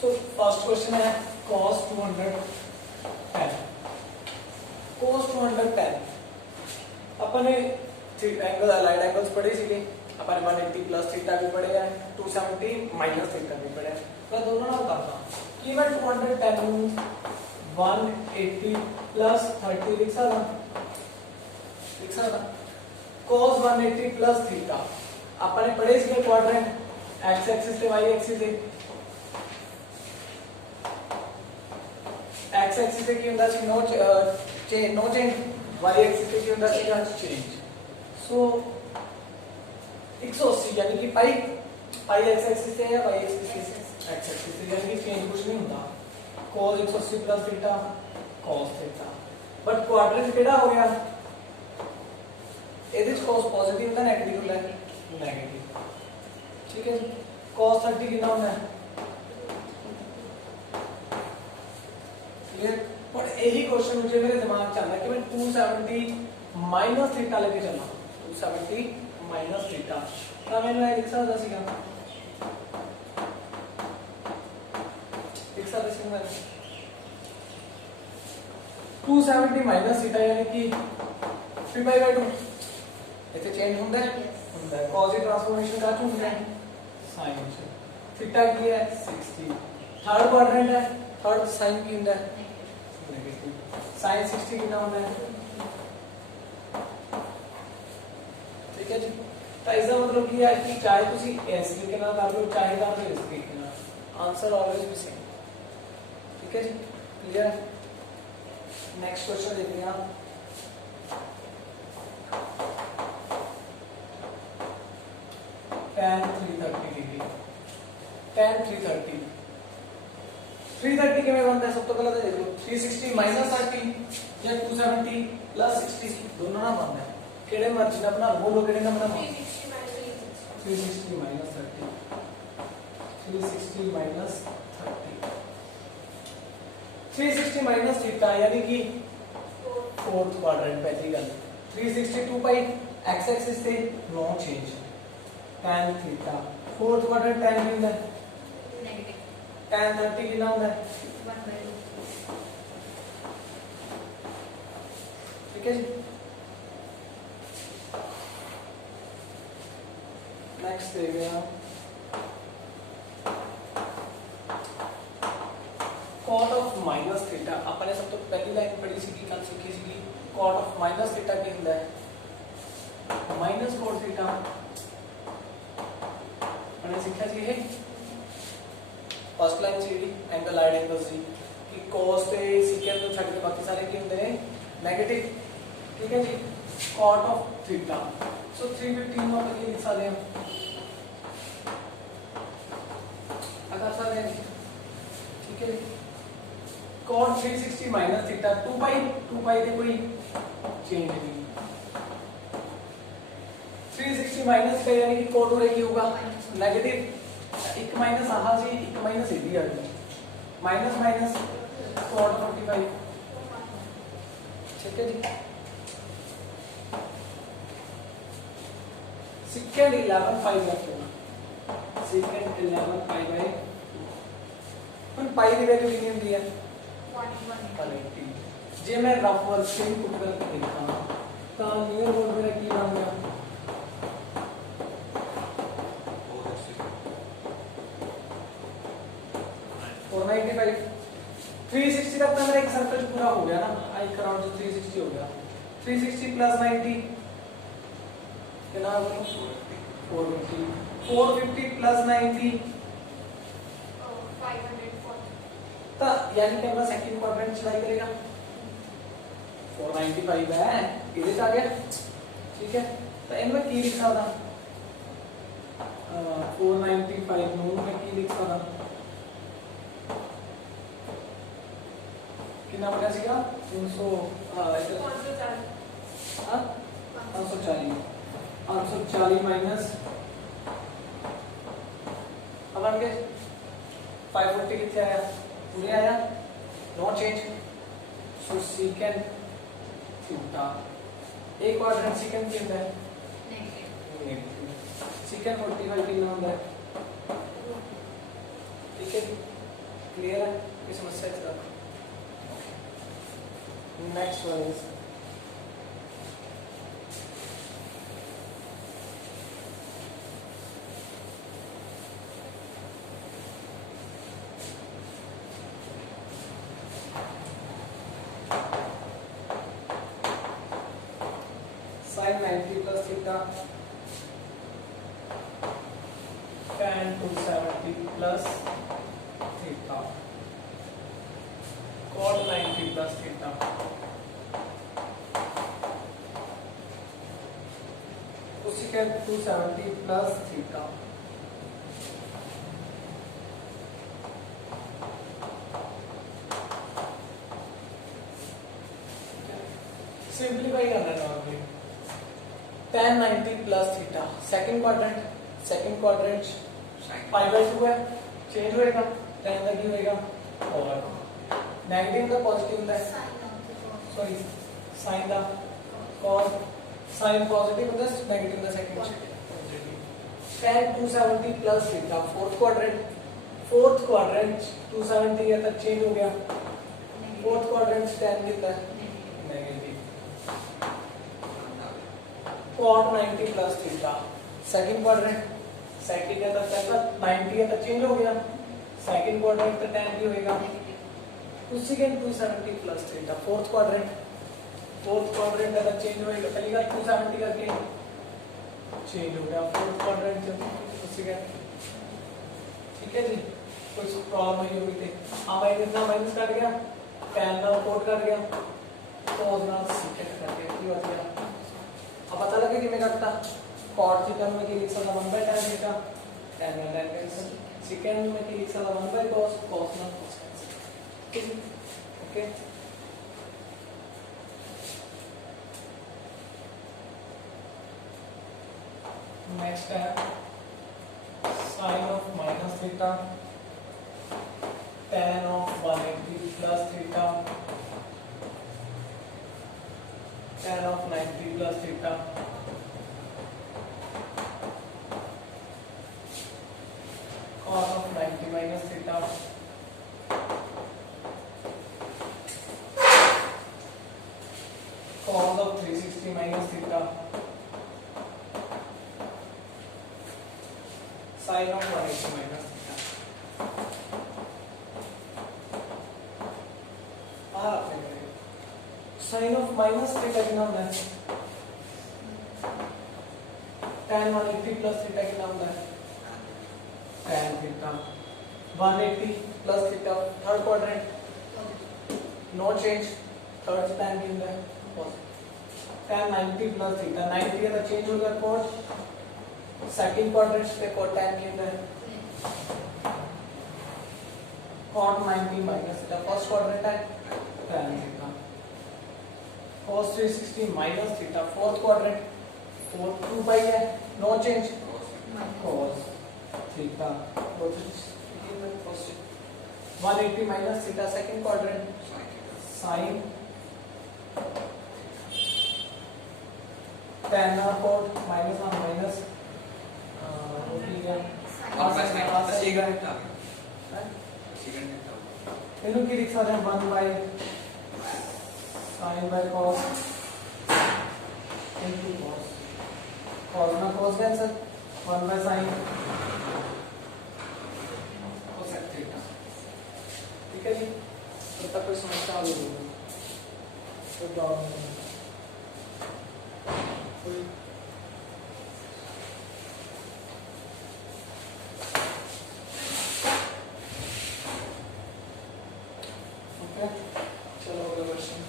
So first question है cos 210 cos 210 अपन ने angle allied angles पढ़े सीखे अपन 180 प्लस थीटा भी पढ़े हैं 270 माइनस थीटा भी पढ़े हैं। मैं दोनों ना बताता हूं कि मैं 210 180 प्लस 30 लिख सकता cos 180 प्लस थीटा अपन ने पढ़े सीखे क्वाड्रेंट एक्स एक्सिस से वाई एक्सिस से एक्स एक्सिस से की ਹੁੰਦਾ ਸੀ नो चेंज वाई एक्सिस से की ਹੁੰਦਾ ਸੀ चेंज। सो 180 यानी कि पाई एक्स एक्सिस से या वाई एक्सिस से एक्स एक्सिस से यानी कि चेंज कुछ नहीं ਹੁੰਦਾ cos 180 plus theta cos theta but quadrant ਕਿਹੜਾ ਹੋ ਗਿਆ ਇਹਦੇ ਚ cos ਪੋਜ਼ਿਟਿਵ ਹੁੰਦਾ 네ਗੇਟਿਵ ਹੁੰਦਾ 네ਗੇਟਿਵ ठीक है जी cos 30 कितना होना है क्लियर। पर यही क्वेश्चन मुझे मेरे दिमाग में चल रहा है कि मैं 270 माइनस थीटा लेके चलना 270 माइनस थीटा तो मैंने लिख सकता सीगा लिख सकता सीगा मैंने 270 माइनस थीटा यानी कि 3/2 इथे चेंज होता है cos की ट्रांसफॉर्मेशन का चुन है sin थीटा की है 60 थर्ड क्वाड्रेंट है थर्ड sin की ਹੁੰਦਾ है sin 60 कितना होना है ठीक है जी। तो इसका मतलब क्या है कि चाहे तुसी s लिख के ना कर लो चाहे कर लो s लिख के ना आंसर ऑलवेज भी सेम ठीक है जी क्लियर है। नेक्स्ट क्वेश्चन देखते हैं tan 330 डिग्री tan 330 330 के में बनता है सब तो गलत है देखो 360 माइनस 30 या 270 प्लस 60 दोनों ना बनता है केड़े मर्जी ना बना बोलो केड़े ना बना 360 माइनस 30 360 माइनस 30 360 माइनस थीटा यानी कि फोर्थ क्वाड्रेंट पहली गल 362 पाई एक्स एक्सिस से no change tan theta fourth quadrant tan कितना है tan 30 कितना होता है 1/2 ठीक है जी। नेक्स्ट देखते हैं cot ऑफ माइनस थीटा अपने सब तो पहली लाइन पढ़ी सी कल सीखी सी cot ऑफ माइनस थीटा क्या ਹੁੰਦਾ है माइनस cot थीटा अपने सीखा सी है फर्स्ट लाइन सी एंगल लाइड एंगल सी कि cos ਤੇ secant ਤੋਂ ਛੱਡ ਕੇ ਬਾਕੀ ਸਾਰੇ ਕੀ ਹੁੰਦੇ ਨੇ 네ਗੇਟਿਵ ठीक है जी cot ऑफ थीटा सो 315 ਨੂੰ ਆਪਾਂ ਕੀ ਲਿਖ ਸਕਦੇ ਹਾਂ अगर सकते हैं ठीक है cot 360 माइनस थीटा 2 पाई दे कोई चेंज नहीं 360 माइनस का यानी कि cot हो रही होगा नेगेटिव एक माइनस आहा जी एक माइनस इधी आ गई माइनस माइनस cot 45 ठीक है जी secant 11 5 left होगा secant 11 pi by ਹੁਣ पाई ਦੀ ਵੈਲਿਊ ਕਿੰਨੀ ਹੁੰਦੀ ਹੈ 180 ਜੇ ਮੈਂ ਰਫ ਵਰਕ से पुट करके देखा ਤਾਂ ਨੀਅਰ ਅਬਾਊਟ ਮੇਰਾ ਕੀ ਬਣ ਗਿਆ 495 360 तक तो मेरा एक सर्कल पूरा हो गया ना आई अराउंड 360 हो गया 360 प्लस 90 कितना होगा 450 450 प्लस 90 तो यानी कि अपना सेकंड क्वाड्रेंट चलाई करेगा 495 है इधर आ गया ठीक है तो इनमें की लिख सकता 495 नो में की लिख सकता कितना बड़ा सीगा 300 हां 540 माइनस अब आगे 540 कितने आया पूरे आया no change so secant theta एक क्वाड्रेंट secant कितना है नेगेटिव secant 45 कितना होता है ठीक है क्लियर है? कोई समस्या है? Next one is sin 90 plus theta tan 270 plus theta cot 90 plus theta cosecant 270 plus theta simplify करना है normally tan 90 plus theta second quadrant pi by 2 है चेंज होएगा tan का क्या होएगा और नेगेटिव का पॉजिटिव है सॉरी साइन का cos साइन पॉजिटिव होता है नेगेटिव का second tan 270 plus theta fourth quadrant 270 है तक चेंज हो गया फोर्थ क्वाड्रेंट tan कितना है negative cot 90 plus theta second quadrant second है तक 90 है तक चेंज हो गया सेकंड क्वाड्रेंट का tan भी होएगा cosecant 270 plus theta fourth quadrant का चेंज होएगा चलेगा 270 करके चेंज हो गया फोर्थ क्वाड्रेंट cosecant ठीक है जी कोई प्रॉब्लम नहीं होगी थी हां भाई कितना माइनस कट गया tan ना कोट कट गया cos ना secant कट गया की बात है अब पता लगे कि मैं करता cot थीटा में की लिख सकता 1 by tan थीटा tan में tan कैंसिल secant में की लिख सकता 1 by cos cos ना cos कैंसिल ओके नेक्स्ट है sin of minus theta tan of 180 plus theta tan of 90 plus theta cos of 90 minus theta cos of 360 minus theta sin of 180 minus theta sin of minus theta के नाम है tan 180 plus theta के नाम है tan theta 180 plus theta third quadrant no change third tan के अंदर tan 90 plus theta 90 का change हो गया cos सेकंड क्वाड्रेंट पे cot tan के अंदर cot 90 minus theta first quadrant है tan theta cos 360 minus theta fourth quadrant 2 pi है no change cos theta 180 minus theta second quadrant sin tan और cot minus ना minus इनको की लिख सकते हैं 1 by sin by cos into cos ना cos cancel 1 by sin cos theta ठीक है जी तब तक कोई समस्या आ गई तो डाउन कोई चलो अगला क्वेश्चन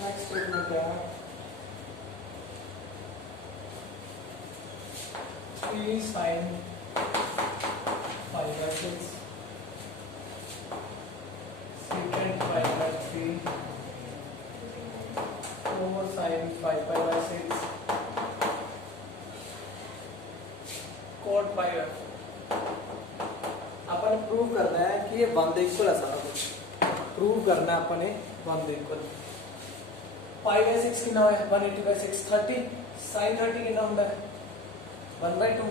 नेक्स्ट स्टेटमेंट क्या है 3 sin 5 by 6 secant 5 by 3 4 sin 5 pi by 6 cot pi by upon prove करना है कि ये 1 ਦੇ इक्वल है सारा कुछ प्रूव करना है अपने 1 ਦੇ इक्वल पाई बाय 6 कितना है 180 बाय 6 30 sin 30 कितना होता है 1/2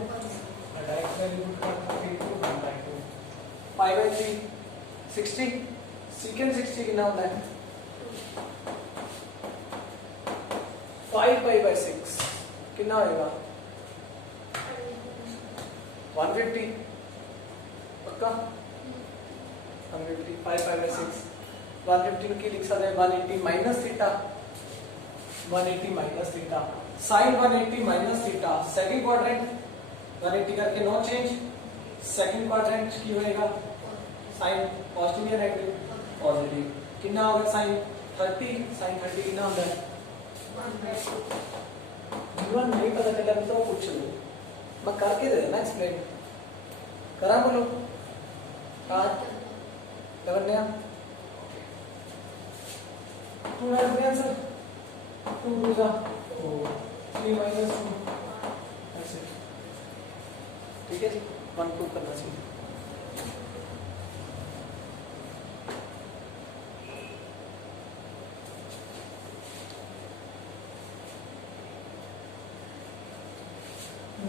डायरेक्ट वैल्यू पुट करना 1/2 पाई बाय 3 60 secant 60 कितना होता है 5 पाई बाय 6 कितना होएगा 150 पक्का 150 5 पाई बाय 6 150 की लिख सकते हैं 180 minus theta 180 minus theta sin 180 minus theta second quadrant 180 करके नो चेंज सेकंड क्वाड्रेंट की होएगा sin पॉजिटिव या नेगेटिव पॉजिटिव कितना होगा sin 30 कितना होता है 1/2 जीवन नहीं पता चला तो पूछ लो मैं करके दे देना एक्सप्लेन करा बोलो हाँ करने आ टू नाइन में आंसर 2 2 जा 3 माइनस 2 ऐसे ठीक है जी 1 2 करना चाहिए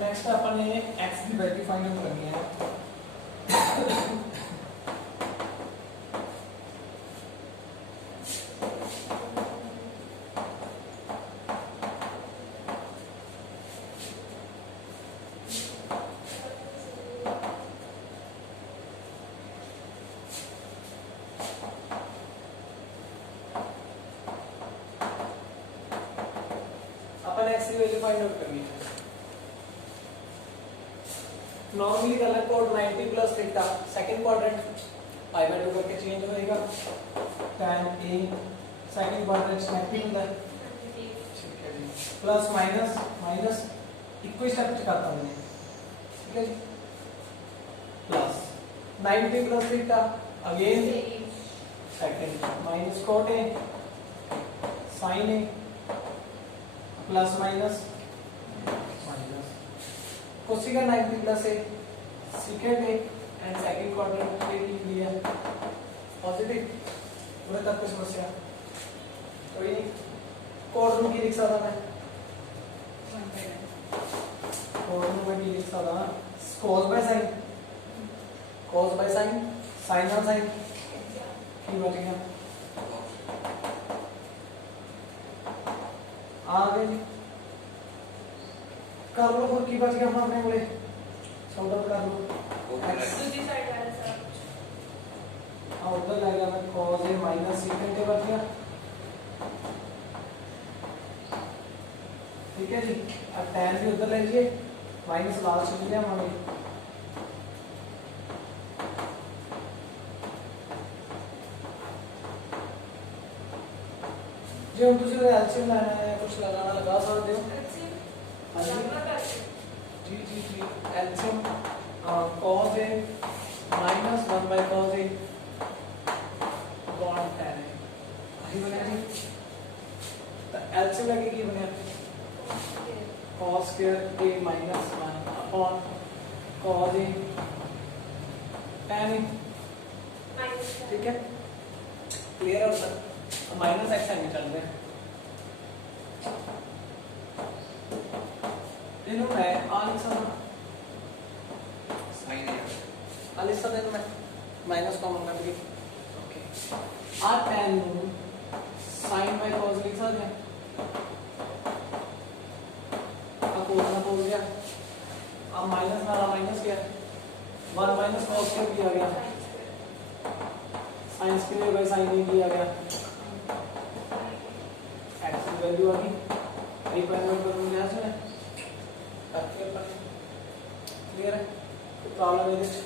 नेक्स्ट अपन ने x की वैल्यू फाइंड आउट करनी है अपन x की वैल्यू फाइंड आउट करनी है normally colour code 90 plus theta second quadrant pi by 2 करके चेंज होएगा tan a second quadrant snapping होता है ठीक है जी प्लस माइनस इक्वल स्टेप करता हूं ठीक है जी plus 90 plus theta again second minus cot a sin a plus minus कोसिका 90 प्लस है secant है एंड सेकंड क्वाड्रेंट के लिए पॉजिटिव पूरा तक कुछ समस्या तो ये कोड रूम की लिख सकता मैं कोड रूम में की लिख सकता cos बाय sin sin और sin की बात है आगे कर लो और की बात क्या हम अपने बोले सॉल्व आउट कर लो दूसरी साइड वाला सर हां उधर लगेगा मैं cos a माइनस secant के बात किया ठीक है जी अब tan भी उधर ले लीजिए माइनस लास्ट ले लिया हमारे जो दूसरे एलसीएम लाना है कुछ लगाना लगा सकते हो जी LCM cos a minus 1 by cos a upon tan a यही बनेगा जी तो एलसीएम लगे की बनेगा cos square a minus 1 upon cos a tan a ठीक है क्लियर है सर माइनस x साइन में चल रहे हैं इन्हों मैं आलिसा देना मैं माइनस कॉमन कर दी ओके आ tan sin बाय cos लिख सकते हैं अब cos ना cos गया अब माइनस ना माइनस क्या 1 माइनस cos क्यों किया गया sin स्क्वायर बाय sin नहीं किया गया x की वैल्यू आ गई रिप्रेजेंट करूंगा यहां से क्लियर है कोई प्रॉब्लम है इसमें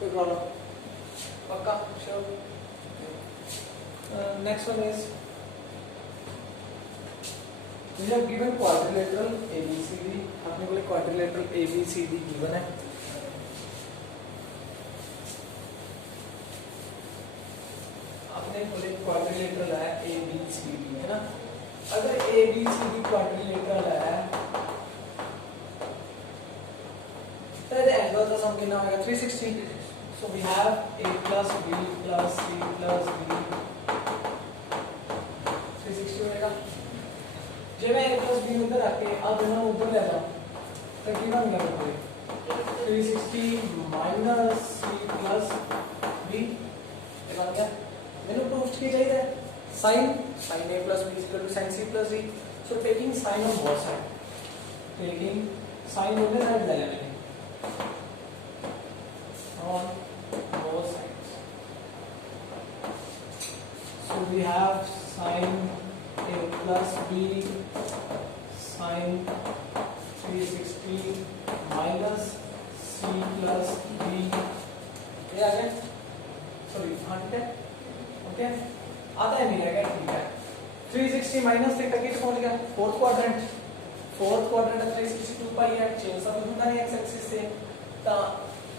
कोई प्रॉब्लम पक्का sure next one is we have given quadrilateral ABCD आपने बोले क्वाड्रिलेटरल ABCD गिवन है आपने बोले क्वाड्रिलेटरल है ABCD है ना अगर ABCD क्वाड्रिलेटरल है तो एंगल का सम कितना होगा 360. So we have a plus b plus c plus d 360 होएगा. जब मैं a plus b उधर आके अब दोनों ऊपर ले जाऊं तो कितना मिलेगा मुझे 360 minus c plus b. ये बन गया. मैंने प्रूफ की चाहिए sin a plus b is equal to sin c plus d. So taking sin on both sides. Taking sin on the side ले लेंगे on both sides. So we have sin a plus b sin 360 minus c plus b. ये आ गया. Sorry हाँ ठीक है. Okay आता है नहीं आएगा. ठीक है. 360 माइनस थीटा किस पहुंच गया फोर्थ क्वाड्रेंट. फोर्थ क्वाड्रेंट 362 पाई है. चेंज सब होता है एक्स एक्सिस से ता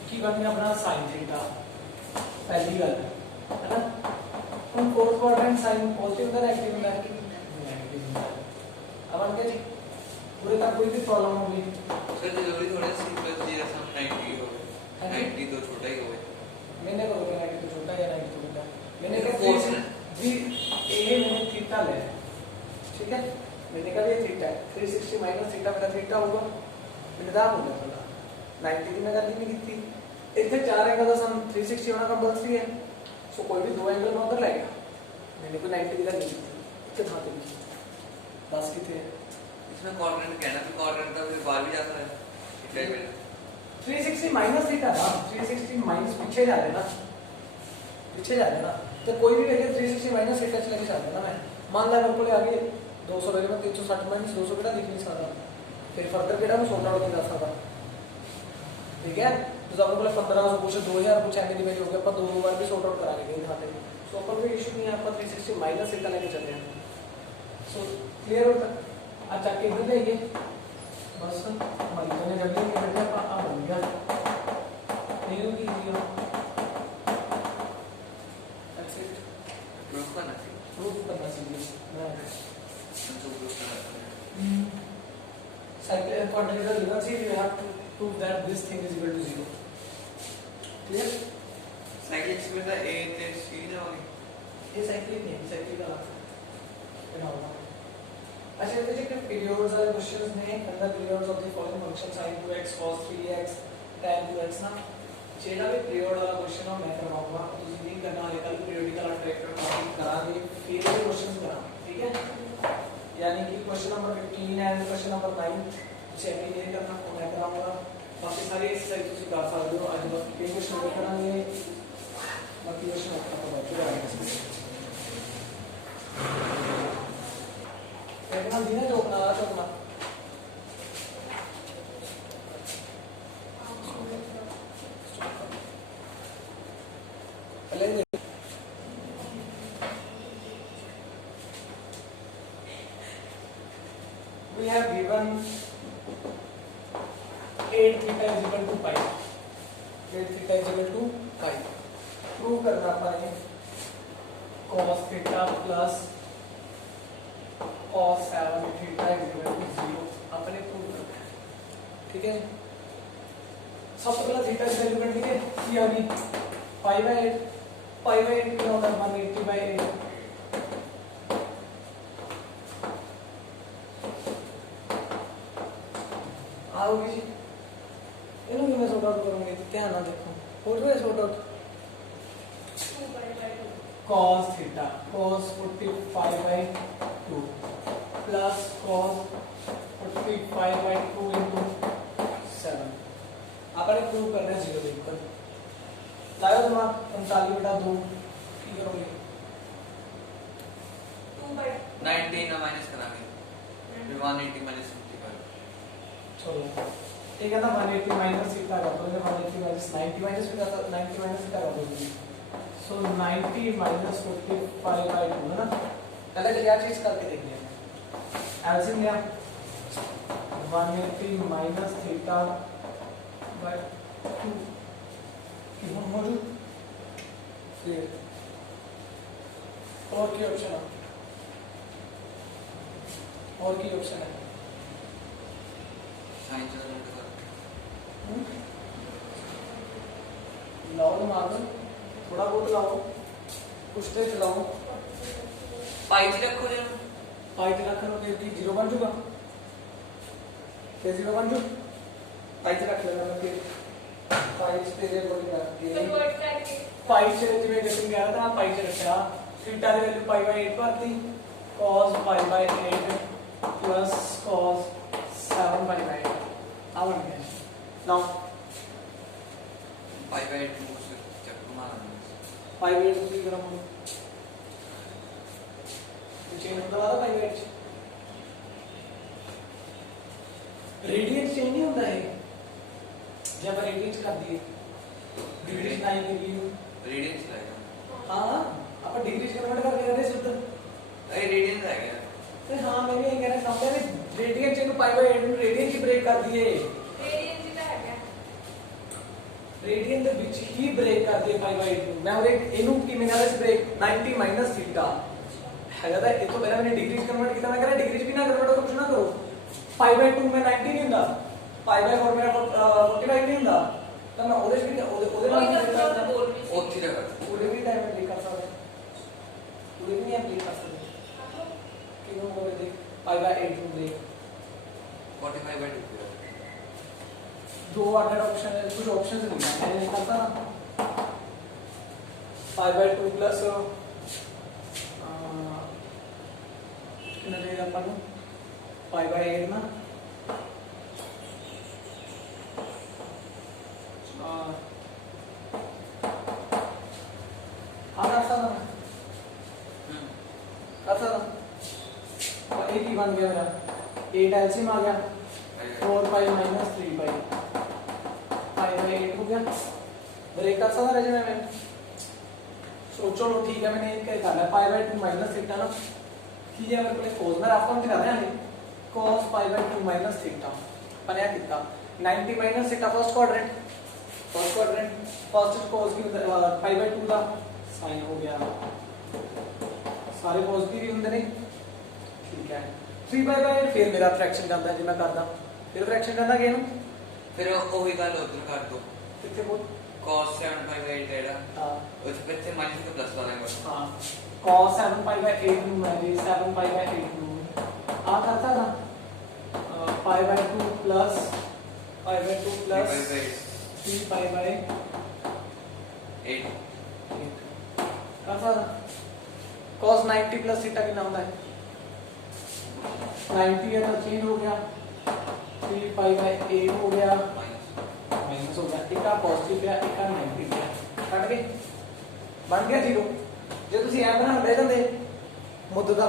की बन गया अपना sin थीटा. पहली गल है ना. हम फोर्थ क्वाड्रेंट sin पॉजिटिव होता है नेगेटिव होता है नेगेटिव होता है. अब बन गया जी. पूरे तक कोई भी प्रॉब्लम होगी सर जरूरी थोड़ा सी प्लस जी ऐसा 90 हो 90 तो छोटा ही होगा. मैंने को कहना कि तो छोटा या 90 छोटा. मैंने कहा फोर्स जी ए मैंने थीटा ले. ठीक है. मैंने कहा ये थीटा है. 360 माइनस थीटा मेरा थीटा होगा. मैंने दाम हो गया थोड़ा 90 की मैं गलती नहीं की थी. इतने चार एंगल का सम 360 होना कंपल्सरी है. सो कोई भी दो एंगल में उधर लाएगा. मैंने कोई 90 की गलती की थी. कितना थे 10 की थे. इसमें क्वाड्रेंट कहना तो क्वाड्रेंट का फिर बाहर भी जाता है. ठीक है 360 माइनस थीटा ना. 360 माइनस पीछे जा रहे ना. पीछे जा रहे ना. तो कोई भी वैल्यू 360 माइनस थीटा से लेके चलते ना. मैं मान ला मेरे को आगे 200 वैल्यू में 360 माइनस 200 बेटा लिख नहीं सकता. फिर फर्दर बेटा मैं 100 आउट कर सकता. ठीक है. तो जब बोले 1500 कुछ 2000 कुछ आगे की वैल्यू हो गया. अपन दो बार भी सॉर्ट आउट करा लेंगे यहां पे. सो अपन कोई इशू नहीं है. अपन 360 माइनस थीटा लेके चलते हैं. सो क्लियर होता है. अच्छा किधर जाइए बस हमारी तो ने जब लेके बेटा आ बन गया नहीं होगी जीरो. That's it. प्रूफ करना चाहिए. प्रूफ करना चाहिए. तो प्रूफ करना चाहिए. Cycle quadratic reverse you have to prove that this thing is equal to 0. Clear? साइक्लिक्स में था ए ते सी जाओगे. ये साइक्लिक नहीं साइक्लिक का बनाओ. अच्छा ये जो periods वाले क्वेश्चंस में अंदर periods of the following function sin 2x cos 3x tan 2x ना जेड़ा भी period वाला क्वेश्चन हो मैं करवाऊंगा. तो नहीं करना वाले कल periodical attractor टॉपिक करा दे फिर ये क्वेश्चंस करा. ठीक है. यानी कि question number 15 and question number 9 check नहीं करना को मैं कराऊंगा. बाकी सारे एक्सरसाइज ਤੁਸੀਂ ਕਰ ਸਕਦੇ ਹੋ. ਅੱਜ ਬਸ ਇਹ क्वेश्चन हो करांगे. बाकी क्वेश्चन आपका बहुत कराएंगे. देखना दिने तो बना रहा था अपना. पहले we have given 8 theta is equal to pi. 8 theta is equal to pi. Prove करना पड़ेगा cos theta plus cos 7 theta is equal to 0. अपने प्रूव करना है. ठीक है. सबसे पहला थीटा की वैल्यू करनी है. ये अभी pi by 8 कितना होता है 180 by 8. आओगे जी. इन्हों में सॉर्ट आउट करूंगी तो क्या ना देखो हो रहा है sort out. cos theta cos 45 by 2 plus cos 45 by 2 into 7. आपने प्रूव करना है 0 इक्वल. लाया तुम्हारा 39 बटा 2 की करोगे 2 by 90 ना माइनस करांगे. फिर 180 माइनस 55. चलो ठीक है ना. 180 माइनस कितना कर दो. 180 माइनस 90 माइनस भी करता 90 माइनस कितना कर दो. सो 90 माइनस 55 बाय 2 है ना. पहले क्या चीज करके देखिए. एलसीएम लिया 180 माइनस थीटा बाय 2 कितना मौजूद. फिर और क्या ऑप्शन है. और की ऑप्शन है साइन चेंज कर लाओ दिमाग, थोड़ा बहुत लाओ, कुछ तो चलाओ। पाई च रखो जरा, पाई च रख लो, फिर 0 बन जूगा, फिर 0 बन जू। पाई च रख लेना, फिर पाई च तेरे अकॉर्डिंग रख के पाई च जिवें जटिन कह रहा था, पाई च रखा थीटा की वैल्यू π/8 भरती, cos π/8 प्लस cos 7π/8 आ बन गया। नाउ पाई बाय 2 से चक्कर मारना, π/8 को की करूं, चेंज होता है π/8 रेडियंस चेंज नहीं होता है जब रेडियंस कर दिए डिग्री 9 के लिए। रेडियंस आएगा। हाँ अपन डिग्री कन्वर्ट करके कर रहे शुद्ध। अरे रेडियंस आ गया। तो हाँ मैं भी यही कह रहा हूँ, हमने रेडियंस इनको π/8 में रेडियंस ही ब्रेक कर दिए, रेडियन ਦੇ ਵਿੱਚ ਹੀ ਬ੍ਰੇਕ ਕਰਦੇ π/8 ਮੈਂ ਉਹ ਇਹਨੂੰ ਕਿਵੇਂ ਕਰਾਂ ਇਸ ਬ੍ਰੇਕ 90 ਮਾਈਨਸ ਥੀਟਾ ਹੈਗਾ ਤਾਂ ਇਹ ਤੋਂ ਪਹਿਲਾਂ ਮੈंने ਡਿਗਰੀ ਚ ਕਨਵਰਟ ਕੀਤਾ, ਮੈਂ ਕਹਿੰਦਾ ਡਿਗਰੀ ਚ ਵੀ ਨਾ ਕਨਵਰਟ ਕਰੋ, ਕੁਝ ਨਾ ਕਰੋ। π/2 में 90 नहीं ਹੁੰਦਾ, π/4 मेरा 45 नहीं ਹੁੰਦਾ, ਤਾਂ ਮੈਂ ਉਹਦੇ ਚ ਵੀ ਉਹਦੇ ਨਾਲ ਵੀ ਕਰ ਸਕਦਾ, ਉੱਥੇ ਦਾ ਉਹਦੇ ਵੀ ਟਾਈਮ ਐਪਲੀ ਕਰ ਸਕਦਾ, ਉਹਦੇ ਵੀ ਐਪਲੀ ਕਰ ਸਕਦਾ ਕਿਉਂ ਹੋਵੇ ਦੇਖ π/8 ਨੂੰ ਦੇਖ 45/2 दो अदर ऑप्शन है, कुछ ऑप्शंस नहीं है, मैंने करता ना π/2 प्लस कितना देगा अपन π/8 ना करता था और एक ही बन गया मेरा 8 एलसीएम आ गया 4π माइनस 3π π/8 हो गया, ब्रेक कर सकता रहे मैं सोचो लो ठीक है, मैंने एक क्या करना है π/2 माइनस थीटा ना ठीक है, मेरे को cos में आपको हम दिखाते हैं cos π/2 माइनस थीटा अपन क्या कितना 90 minus theta first quadrant first cos की π/2 का साइन हो गया, सारे पॉजिटिव ही होंगे नहीं ठीक है। 3π/8 फिर मेरा फ्रैक्शन करता है, जो मैं करदा फिर फ्रैक्शन करदा कि ਇਹਨੂੰ फिर वही गल उधर कर दो, कितने बोल cos 7π/8 जेड़ा हां उस पे माइनस का प्लस वाला है। हां cos 7π/8 ਨੂੰ मैं 7π/8 ਨੂੰ आ करता ना π/2 प्लस 3π/8 करता ना cos 90 प्लस थीटा कितना होता है 90 है तो चेंज हो गया 3π/8 हो गया माइनस हो गया, एक आ पॉजिटिव है एक आ नेगेटिव है, कट गए बन गया 0। ਜੇ ਤੁਸੀਂ ਐ ਬਣਾ ਬਹਿ ਜਾਂਦੇ ਮੁੱਦ ਦਾ